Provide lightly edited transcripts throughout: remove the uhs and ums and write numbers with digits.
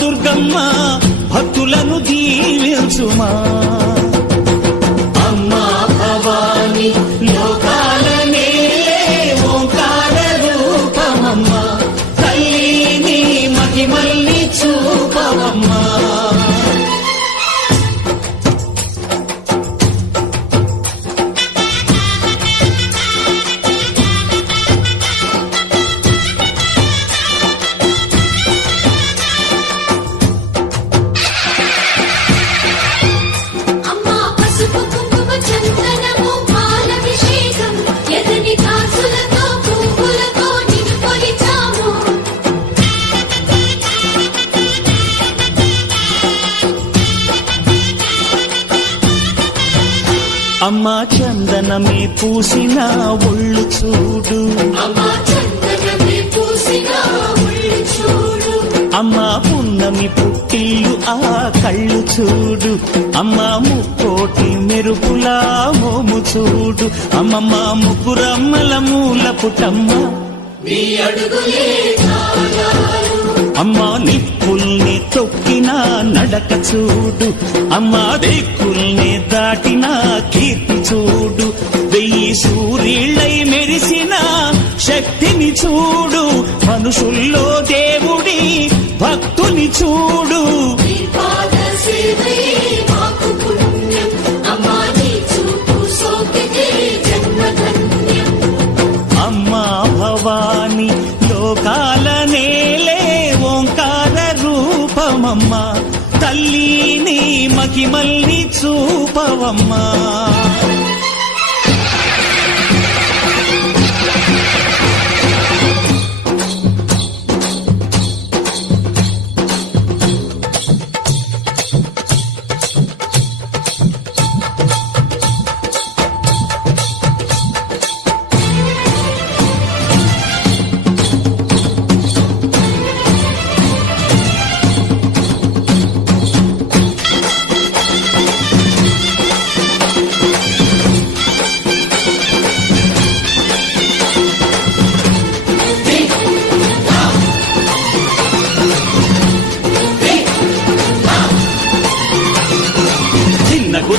దుర్గమ్మ భక్తులను దీవించుమా. అమ్మా భవాని లోకాల నేలే ఓంకార రూపమమ్మా, తల్లిని మహిమల్ని చూపవమ్మా. అమ్మా చందనమే పూసిన ఒళ్ళు చూడు, అమ్మా పున్నమి పుట్టిల్లు ఆ కళ్ళు చూడు, అమ్మా ముక్కోటి మెరుపులా మోము చూడు, అమ్మమ్మ ముగ్గురమ్మల మూల పుటమ్మ అమ్మా నిప్పుల్ని తొక్కిన నడక చూడు, అమ్మా దిక్కుల్ని దాటిన కీర్తి చూడు, 1000 సూర్యుళ్ళై మెరిసిన శక్తిని చూడు, మనుషుల్లో దేవుడి భక్తుని చూడు. అమ్మా భవాని లోకాల నేలే ఓంకార రూపమమ్మా, తల్లిని మహిమల్ని చూపవమ్మా.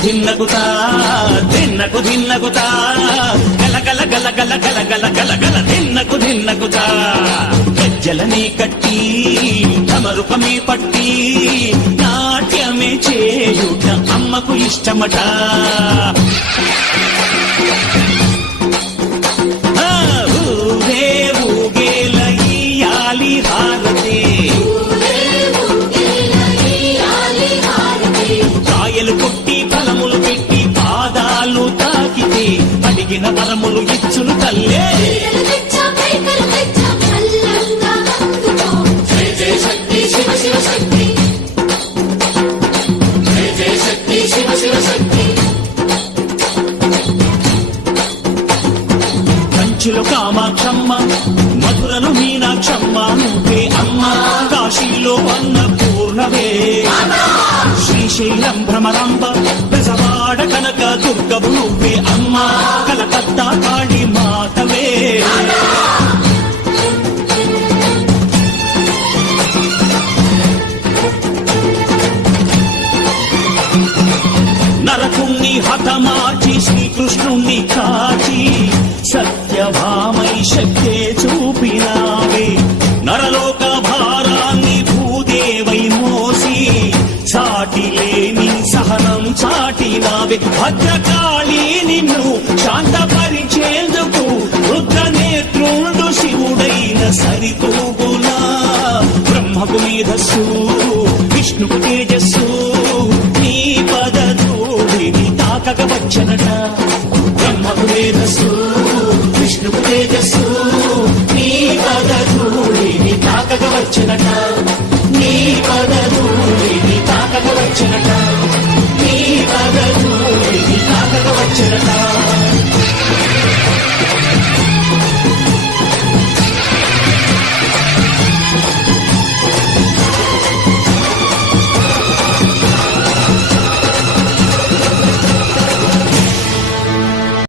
ధిన్నగుతా ధిన్నకు ధిన్నగుతా గల గల గల గల గల గల గల గల ధిన్నగుతా, గజ్జలనే కట్టి తమరుపమే పట్టి నాట్యమే చేయుట అమ్మకు ఇష్టమట. ఊరే ఊగేల ఇయ్యాలి హారతే, కాయలు కొట్టి ఫలములు పెట్టి పాదాలు తాకితే అడిగిన వరములు ఇచ్చును తల్లే. కంచిలో కామాక్షమ్మ, మధురను మీనాక్షమ్మ నువ్వే అమ్మ, కాశీలో అన్నపూర్ణవే, శ్రీశైలం భ్రమరాంబ, బెజవాడ కనక దుర్గవు నువ్వే అమ్మ, కలకత్తా కాళీ మాతవే. నరకుణ్ణి హతమార్చి శ్రీకృష్ణుణ్ణి కాచి సత్యభామై శక్తే చూపినావే, నరలోక భారాన్ని భూదేవై మోసి సాటి లేని సహనం చాటినావే. భద్రకాళి నిన్ను శాంతపరిచేందుకు రుద్రనేత్రుండు శివుడైన సరితూగునా, బ్రహ్మకు మేధస్సు విష్ణుకు తేజస్సు నీ పదధూళిని తాకక వచ్చనట. బ్రహ్మకు మేధస్సు విష్ణుకు తేజస్సు నీ పదధూళిని తాకక వచ్చనట.